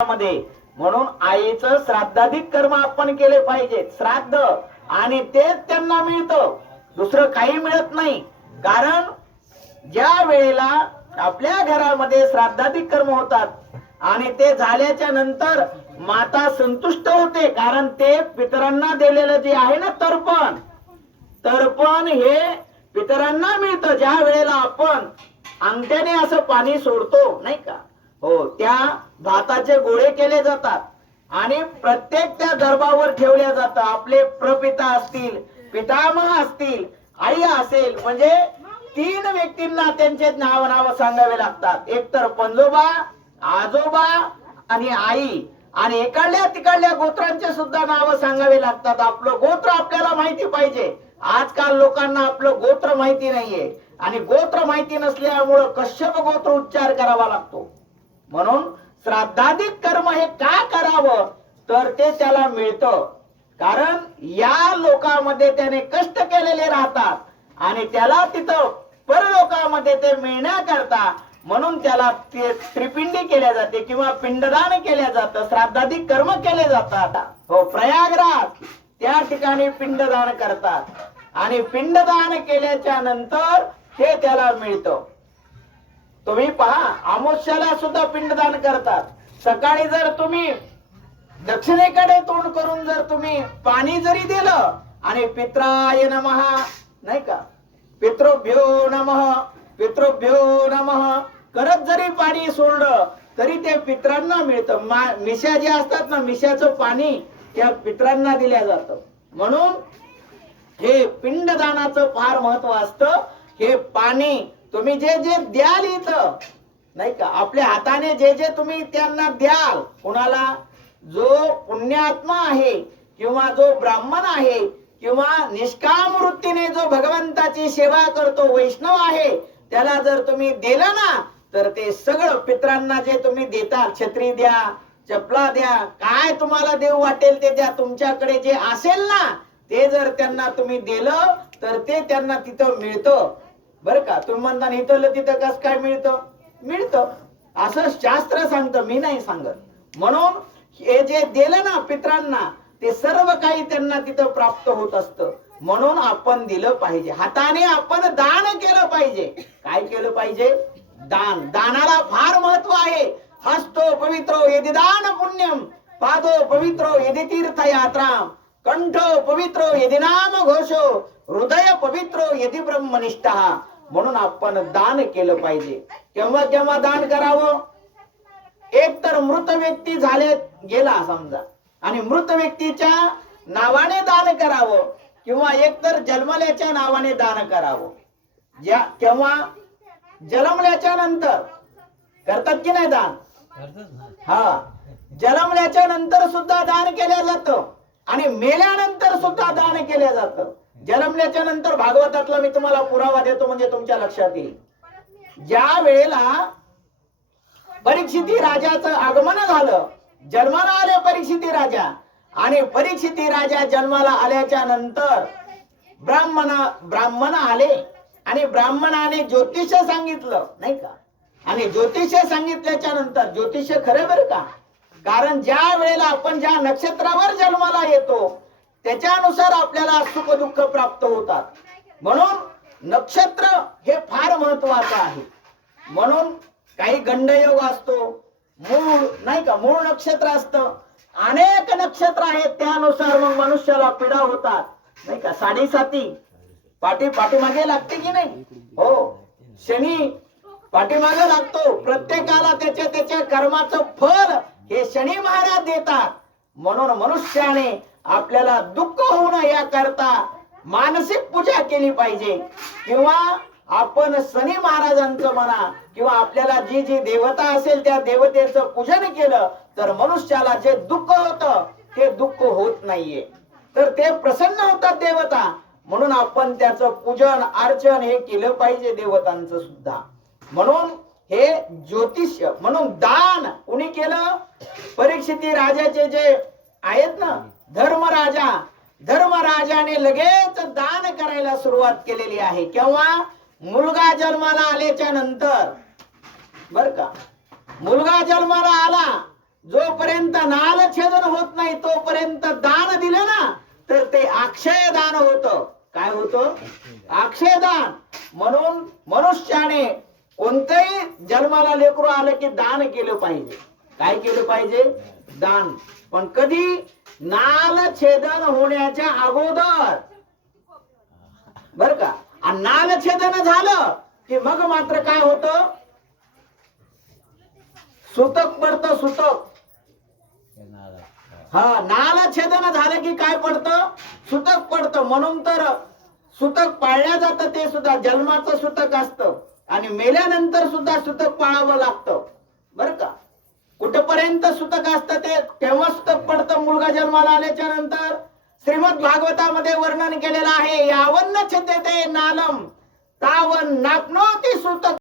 मध्ये म्हणून आईचं श्राद्धाधिक कर्म आपण केले पाहिजे. श्राद्ध आणि तेच त्यांना मिळतं, दुसरं काही मिळत नाही. कारण ज्या वेळेला आपल्या घरामध्ये श्राद्धाधिक कर्म होतात आणि ते झाल्याच्या नंतर माता संतुष्ट होते, कारण ते पितरांना दिलेलं जे आहे ना तर्पण, तर्पण हे पितरांना मिळतं. ज्या वेळेला आपण अंगठ्याने असं पाणी सोडतो नाही का, हो, त्या भाताचे गोळे केले जातात आणि प्रत्येक त्या दर्भावर ठेवल्या जातं. आपले प्रपिता असतील, पितामह असतील, आई असेल, म्हणजे 3 व्यक्तींना त्यांचे नाव सांगावे लागतात. एक तर पंजोबा, आजोबा आणि आई, आणि इकडल्या तिकडल्या गोत्रांचे सुद्धा नाव सांगावे लागतात. आपलं गोत्र आपल्याला माहिती पाहिजे. आजकाल लोकांना आपलं गोत्र माहिती नाहीये आणि गोत्र माहिती नसल्यामुळे कश्यप गोत्र उच्चार करावा लागतो. म्हणून श्राद्धाधिक कर्म हे का करावं, तर ते त्याला मिळतं. कारण या लोकांमध्ये त्याने कष्ट केलेले राहतात आणि त्याला तिथं परलोकामध्ये ते मिळण्याकरता म्हणून त्याला ते त्रिपिंडी केल्या जाते किंवा पिंडदान केल्या जातं, श्राद्धाधिक कर्म केले जातात. हो, प्रयागराज त्या ठिकाणी पिंडदान करतात आणि पिंडदान केल्याच्या नंतर ते त्याला मिळतं. तुम्ही पहा, अमावस्याला सुद्धा पिंडदान करतात. सकाळी जर तुम्ही दक्षिणेकडे तोंड करून जर तुम्ही पाणी जरी दिलं आणि पित्राय नमः नाही का, पितृभ्यो नमः, पितृभ्यो नमः करत जरी पाणी सोडलं तरी ते पित्रांना मिळतं. मिशा जे असतात ना, मिशाचं पाणी त्या पित्रांना दिल्या जातं. म्हणून हे पिंडदानाचं फार महत्व असतं. हे पाणी तुम्ही जे जे द्याल इथं नाही का, आपल्या हाताने जे जे तुम्ही त्यांना द्याल, कुणाला जो पुण्यात्मा आहे किंवा जो ब्राह्मण आहे किंवा निष्काम वृत्तीने जो भगवंताची सेवा करतो, वैष्णव आहे, त्याला जर तुम्ही दिलं ना, तर ते सगळं पित्रांना जे तुम्ही देता, छत्री द्या, चपला द्या, काय तुम्हाला देव वाटेल ते द्या, तुमच्याकडे जे असेल ना ते जर त्यांना तुम्ही दिलं तर ते त्यांना तिथं मिळतं. बरं का, तुम्ही म्हणता इथलं तिथं कसं काय मिळतं, मिळतं असं शास्त्र सांगतं, मी नाही सांगत. म्हणून हे जे दिलं ना पित्रांना, ते सर्व काही त्यांना तिथं प्राप्त होत असतं. म्हणून आपण दिलं पाहिजे, हाताने आपण दान केलं पाहिजे. काय केलं पाहिजे? दान. दानाला फार महत्व आहे. हस्तो पवित्रो यदि दान पुण्यम, पादो पवित्रो यदि तीर्थयात्राम, कंठो पवित्रो यदि नाम घोषो, हृदय पवित्रो यदि ब्रह्मनिष्ठः. म्हणून आपण दान केलं पाहिजे. केव्हा केव्हा दान करावं? एक तर मृत व्यक्ती झाले गेला समजा आणि मृत व्यक्तीच्या नावाने दान करावं, किंवा एक तर जन्मल्याच्या नावाने दान करावं. केव्हा? जन्मल्याच्या नंतर करतात की नाही दान? हा, जन्मल्याच्या नंतर सुद्धा दान केलं जातं आणि मेल्यानंतर सुद्धा दान केलं जातं. जन्मल्याच्या नंतर भागवतातला मी तुम्हाला पुरावा देतो म्हणजे तुमच्या लक्षात येईल. ज्या वेळेला परीक्षिती राजाचं आगमन झालं, जन्माला आले परीक्षिती राजा, आणि परीक्षिती राजा जन्माला आल्याच्या नंतर ब्राह्मण आले आणि ब्राह्मणाने ज्योतिष सांगितलं नाही का, आणि ज्योतिष सांगितल्याच्या नंतर, ज्योतिष खरं बरं का, कारण ज्या वेळेला आपण ज्या नक्षत्रावर जन्माला येतो त्याच्यानुसार आपल्याला सुख दुःख प्राप्त होतात. म्हणून नक्षत्र हे फार महत्वाचं आहे. म्हणून काही गंडयोग असतो, मूळ नाही का, मूळ नक्षत्र असतं, अनेक नक्षत्र आहेत, त्यानुसार मग मनुष्याला पीडा होतात नाही का. 7.5 पाठीमागे लागते की नाही? हो, शनी पाठीमागे लागतो. प्रत्येकाला त्याच्या कर्माचं फळ हे शनी महाराज देतात. म्हणून मनुष्याने आपल्याला दुःख होऊ नये याकरता मानसिक पूजा केली पाहिजे, किंवा आपण शनी महाराजांचं म्हणा किंवा आपल्याला जी जी देवता असेल त्या देवतेचं पूजन केलं तर मनुष्याला जे दुःख होतं ते दुःख होत नाहीये, तर ते प्रसन्न होतात देवता. म्हणून आपण त्याचं पूजन अर्चन हे केलं पाहिजे देवतांचं सुद्धा. म्हणून हे ज्योतिष्य. म्हणून दान कुणी केलं? परीक्षिती राजाचे जे आहेत ना धर्मराजाने लगेच दान करायला सुरुवात केलेली आहे. केव्हा? मुलगा जन्माला आल्याच्या नंतर. बर का, मुलगा जन्माला आला जोपर्यंत नालछेदन होत नाही तोपर्यंत दान दिलं ना तर ते अक्षय दान होतं. काय होतं? अक्षय दान. म्हणून मनुष्याने कोणत्याही जन्माला लेकरू आलं की दान केलं पाहिजे. काय केलं पाहिजे? दान. पण कधी? नालछेदन होण्याच्या अगोदर, बर का. आणि नालछेदन झालं की मग मात्र काय होतं? सुतक पडतं. सुतक. हा, नालछेदन झालं की काय पडतं? सुतक पडतं. म्हणून तर सुतक पाळल्या जातं. ते सुद्धा जन्माचं सुतक असतं आणि मेल्यानंतर सुद्धा सुतक पाळावं लागतं, बर का. कुठपर्यंत सुतक असतं ते तेव्हा सुतक पडतं मुलगा जन्माला आल्याच्या नंतर. श्रीमद भागवतामध्ये वर्णन केलेलं आहे, यावन्न छेदते नालम तावन नापनोती सुतक.